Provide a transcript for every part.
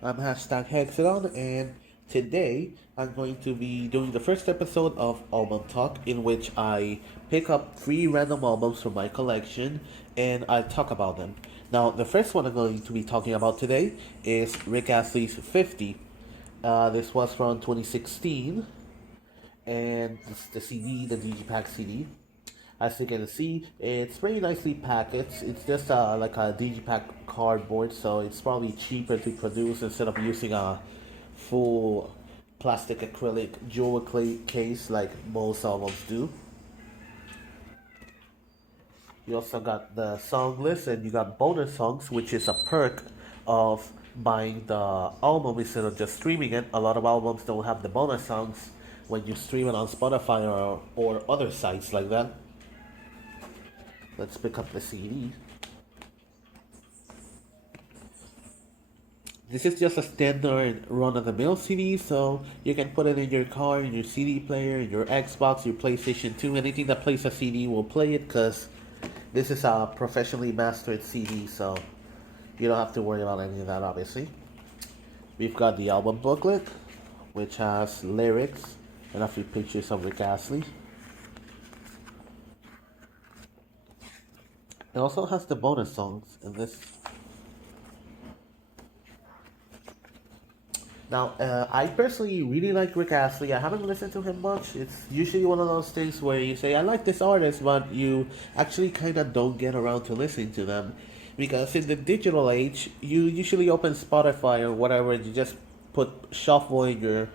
I'm HashtagHexagon, and today I'm going to be doing the first episode of Album Talk, in which I pick up three random albums from my collection and I talk about them. Now, the first one I'm going to be talking about today is Rick Astley's 50. This was from 2016, and it's the CD, the Digipack CD. As you can see, it's very nicely packaged. It's just like a digipack cardboard, so it's probably cheaper to produce instead of using a full plastic acrylic jewel clay case like most albums do. You also got the song list and you got bonus songs, which is a perk of buying the album instead of just streaming it. A lot of albums don't have the bonus songs when you stream it on Spotify or other sites like that. Let's pick up the CD. This is just a standard run-of-the-mill CD, so you can put it in your car, in your CD player, in your Xbox, your PlayStation 2, anything that plays a CD will play it, because this is a professionally mastered CD, so you don't have to worry about any of that, obviously. We've got the album booklet, which has lyrics and a few pictures of Rick Astley. It also has the bonus songs in this. Now, I personally really like Rick Astley. I haven't listened to him much. It's usually one of those things where you say, I like this artist, but you actually kind of don't get around to listening to them. Because in the digital age, you usually open Spotify or whatever and you just put shuffle in your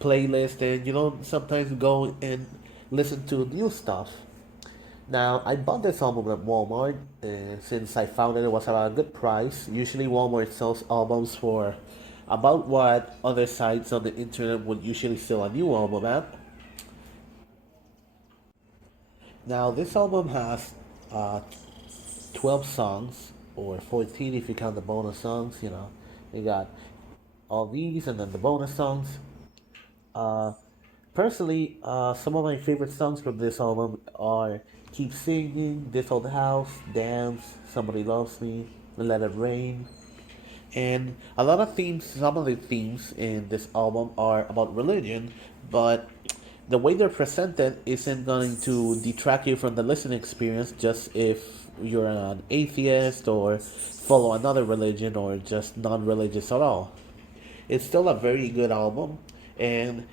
playlist and you don't sometimes go and listen to new stuff. Now, I bought this album at Walmart since I found it was at a good price. Usually, Walmart sells albums for about what other sites on the internet would usually sell a new album at. Now, this album has uh, 12 songs, or 14 if you count the bonus songs. You got all these and then the bonus songs. Uh, Personally, some of my favorite songs from this album are Keep Singing, This Old House, Dance, Somebody Loves Me, Let It Rain. And a lot of themes, some of the themes in this album are about religion, but the way they're presented isn't going to detract you from the listening experience just if you're an atheist or follow another religion or just non religious at all. It's still a very good album, and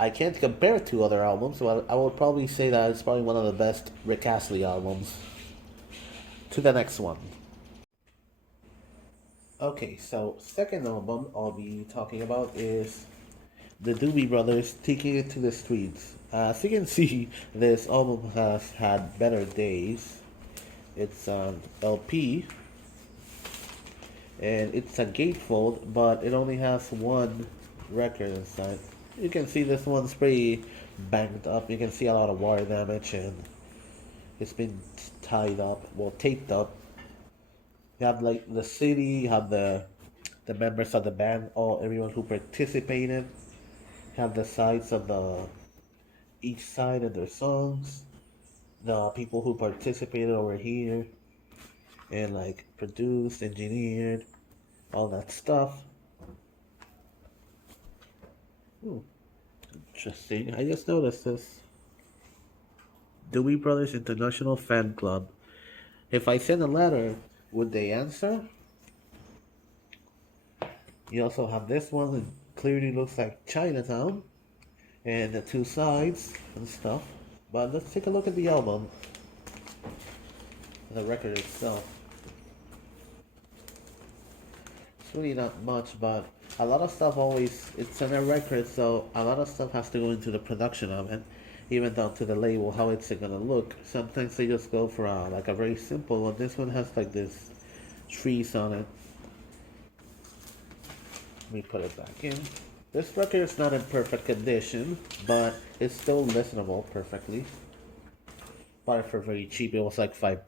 I can't compare it to other albums, but I would probably say that it's probably one of the best Rick Astley albums. To the next one. Okay, so second album I'll be talking about is the Doobie Brothers Taking It to the Streets. As you can see, this album has had better days. It's an LP, and it's a gatefold, but it only has one record inside. You can see this one's pretty banged up. You can see a lot of wire damage, and it's been tied up, well, taped up. You have like the city, you have the members of the band, all everyone who participated. You have the sides of the each side of their songs, the people who participated over here, and like produced, engineered, all that stuff. Hmm, interesting. I just noticed this. Dewey Brothers International Fan Club. If I send a letter, would they answer? You also have this one that clearly looks like Chinatown, and the two sides and stuff. But let's take a look at the album, the record itself. It's really not much, but a lot of stuff always, it's on a record, so a lot of stuff has to go into the production of it, even down to the label, how it's gonna look. Sometimes they just go for like a very simple one. This one has like this trees on it. Let me put it back in. This record is not in perfect condition, but it's still listenable perfectly. Bought it for very cheap. It was like $5.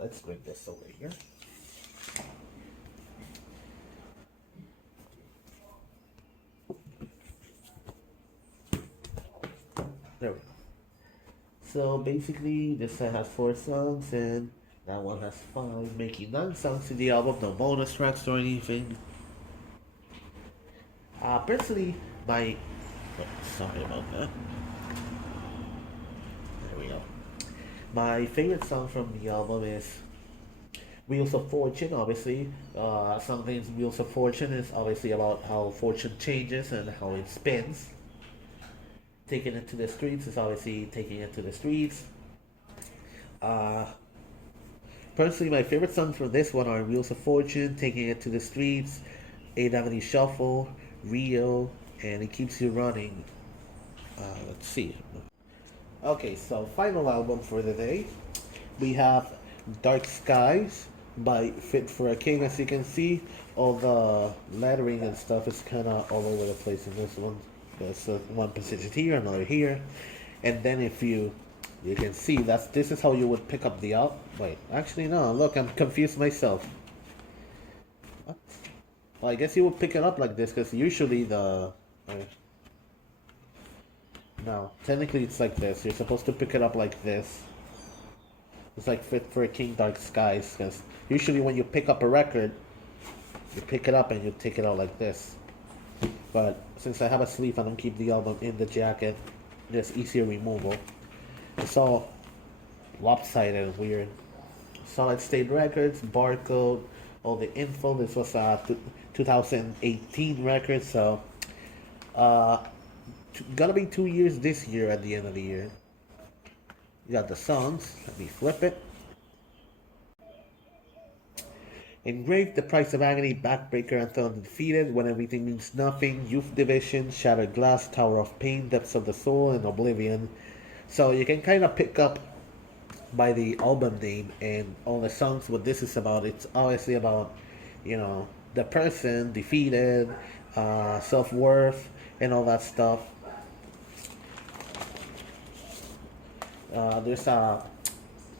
Let's bring this over here. There we go. So basically, this set has four songs, and that one has five, making nine songs in the album. No bonus tracks or anything. Personally, my oh, sorry about that. There we go. My favorite song from the album is Wheels of Fortune. Obviously, something Wheels of Fortune is obviously about how fortune changes and how it spins. Taking it to the streets is obviously taking it to the streets. Uh, Personally, my favorite songs from this one are Wheels of Fortune, Taking It to the Streets, 8 Avenue Shuffle, Rio, and It Keeps You Running. Let's see. Okay, so final album for the day. We have Dark Skies by Fit for a King. As you can see, all the lettering and stuff is kind of all over the place in this one. There's one position here, another here, and then if you can see this is how you would pick up the out. Wait, actually no. Look, I'm confused myself. What? Well, I guess you would pick it up like this because usually the no, technically it's like this. You're supposed to pick it up like this. It's like Fit for a King, Dark Skies, because usually when you pick up a record, you pick it up and you take it out like this. But since I have a sleeve, I don't keep the album in the jacket. It's easier removal. It's all lopsided and weird. Solid State Records, barcode, all the info. This was a 2018 record, so gonna be 2 years this year at the end of the year. You got the songs. Let me flip it. Engraved, The Price of Agony, Backbreaker, Until Undefeated, When Everything Means Nothing, Youth Division, Shattered Glass, Tower of Pain, Depths of the Soul, and Oblivion. So you can kind of pick up by the album name and all the songs what this is about. It's obviously about, the person, defeated, self-worth, and all that stuff. There's a,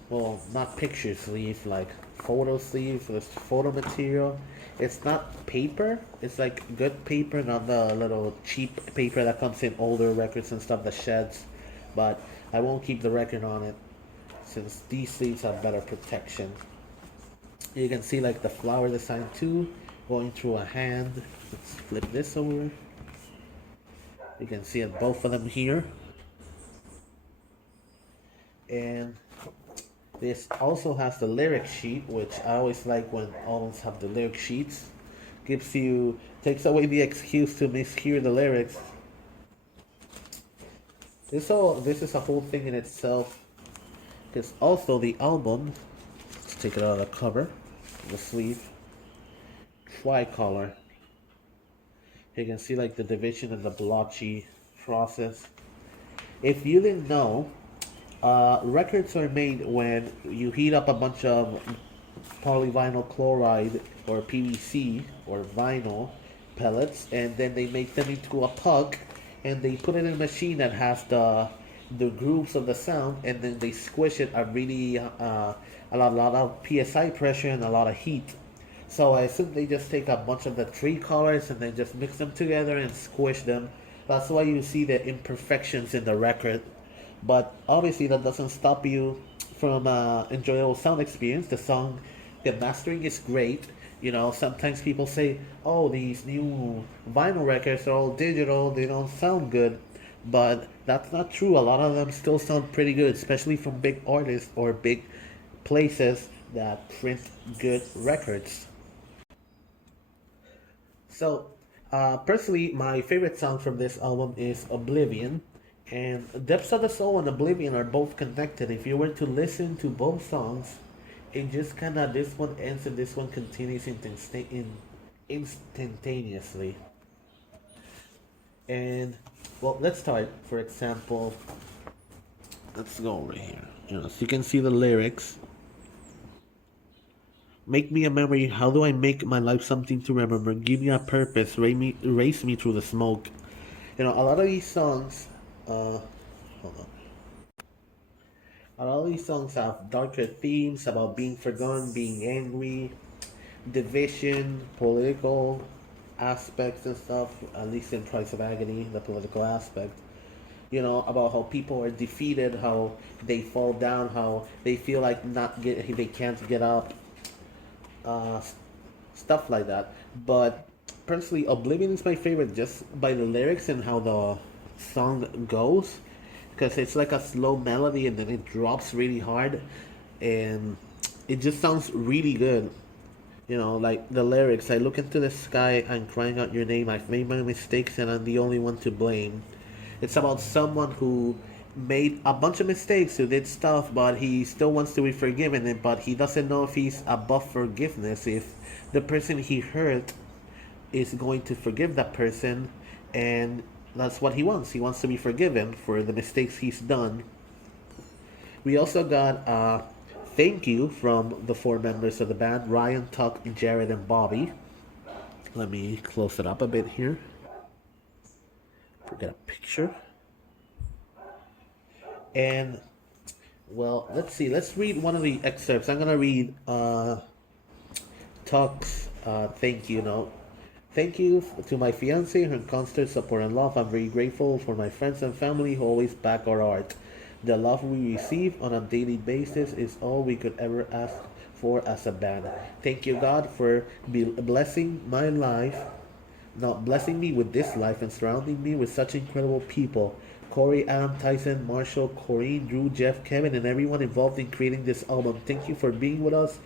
well, not picture sleeve, like photo sleeve, there's photo material. It's not paper, it's like good paper, not the little cheap paper that comes in older records and stuff that sheds. But I won't keep the record on it since these sleeves have better protection. You can see like the flower design too, going through a hand. Let's flip this over. You can see it, both of them here. And this also has the lyric sheet, which I always like when albums have the lyric sheets. Takes away the excuse to mishear the lyrics. This is a whole thing in itself. Because also the album, let's take it out of the cover, the sleeve, tricolor. You can see like the division and the blotchy process. If you didn't know, records are made when you heat up a bunch of polyvinyl chloride or PVC or vinyl pellets, and then they make them into a puck, and they put it in a machine that has the grooves of the sound, and then they squish it at really a lot of psi pressure and a lot of heat. So I assume they just take a bunch of the three colors and then just mix them together and squish them. That's why you see the imperfections in the record. But obviously that doesn't stop you from enjoyable sound experience. The mastering is great. Sometimes people say, oh, these new vinyl records are all digital, they don't sound good. But that's not true. A lot of them still sound pretty good, especially from big artists or big places that print good records. So, personally, my favorite song from this album is Oblivion. And Depths of the Soul and Oblivion are both connected. If you were to listen to both songs, it just kind of, this one ends and this one continues instantaneously. And, well, let's start. For example, let's go over here. So you can see the lyrics. Make me a memory. How do I make my life something to remember? Give me a purpose. Race me through the smoke. A lot of these songs, hold on. A lot of these songs have darker themes about being forgotten, being angry, division, political aspects and stuff. At least in Price of Agony, the political aspect. About how people are defeated, how they fall down, how they feel like they can't get up, stuff like that. But personally, Oblivion is my favorite just by the lyrics and how the song goes, because it's like a slow melody and then it drops really hard, and it just sounds really good. You know, like the lyrics, I look into the sky, I'm crying out your name, I've made my mistakes and I'm the only one to blame. It's about someone who made a bunch of mistakes, who did stuff, but he still wants to be forgiven, but he doesn't know if he's above forgiveness, if the person he hurt is going to forgive that person, and that's what he wants. He wants to be forgiven for the mistakes he's done. We also got thank you from the four members of the band: Ryan, Tuck, Jared, and Bobby. Let me close it up a bit here. Get a picture. And well, let's see. Let's read one of the excerpts. I'm gonna read Tuck's thank you note. Thank you to my fiance, her constant support and love. I'm very grateful for my friends and family who always back our art. The love we receive on a daily basis is all we could ever ask for as a band. Thank you, God, for blessing my life, not blessing me with this life and surrounding me with such incredible people. Corey, Adam, Tyson, Marshall, Corrine, Drew, Jeff, Kevin, and everyone involved in creating this album. Thank you for being with us.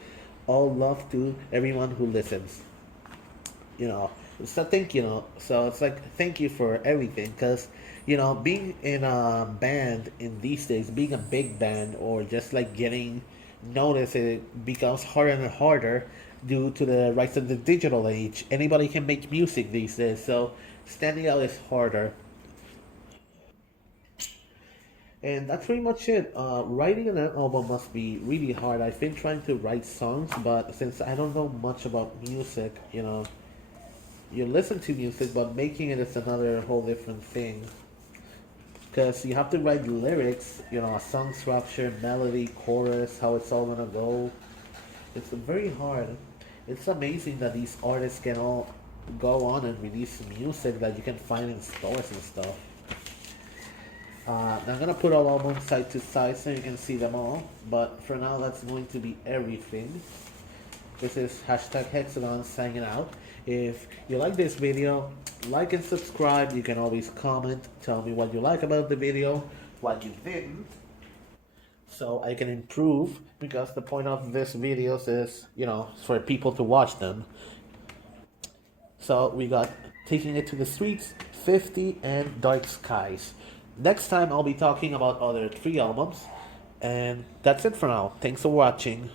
All love to everyone who listens. You know, it's a thank you know. So it's like thank you for everything, because being in a band in these days, being a big band or just like getting noticed, it becomes harder and harder due to the rise of the digital age. Anybody can make music these days, so standing out is harder. And that's pretty much it. Writing an album must be really hard. I've been trying to write songs, but since I don't know much about music, you listen to music, but making it is another whole different thing. Because you have to write lyrics, a song structure, melody, chorus, how it's all gonna go. It's very hard. It's amazing that these artists can all go on and release music that you can find in stores and stuff. I'm gonna put all albums side to side so you can see them all, but for now that's going to be everything. This is #Hexagon signing out. If you like this video, like and subscribe. You can always comment, tell me what you like about the video, what you didn't, so I can improve, because the point of this videos is, for people to watch them. So we got Taking It to the Streets, 50, and Dark Skies. Next time I'll be talking about other 3 albums, and that's it for now. Thanks for watching.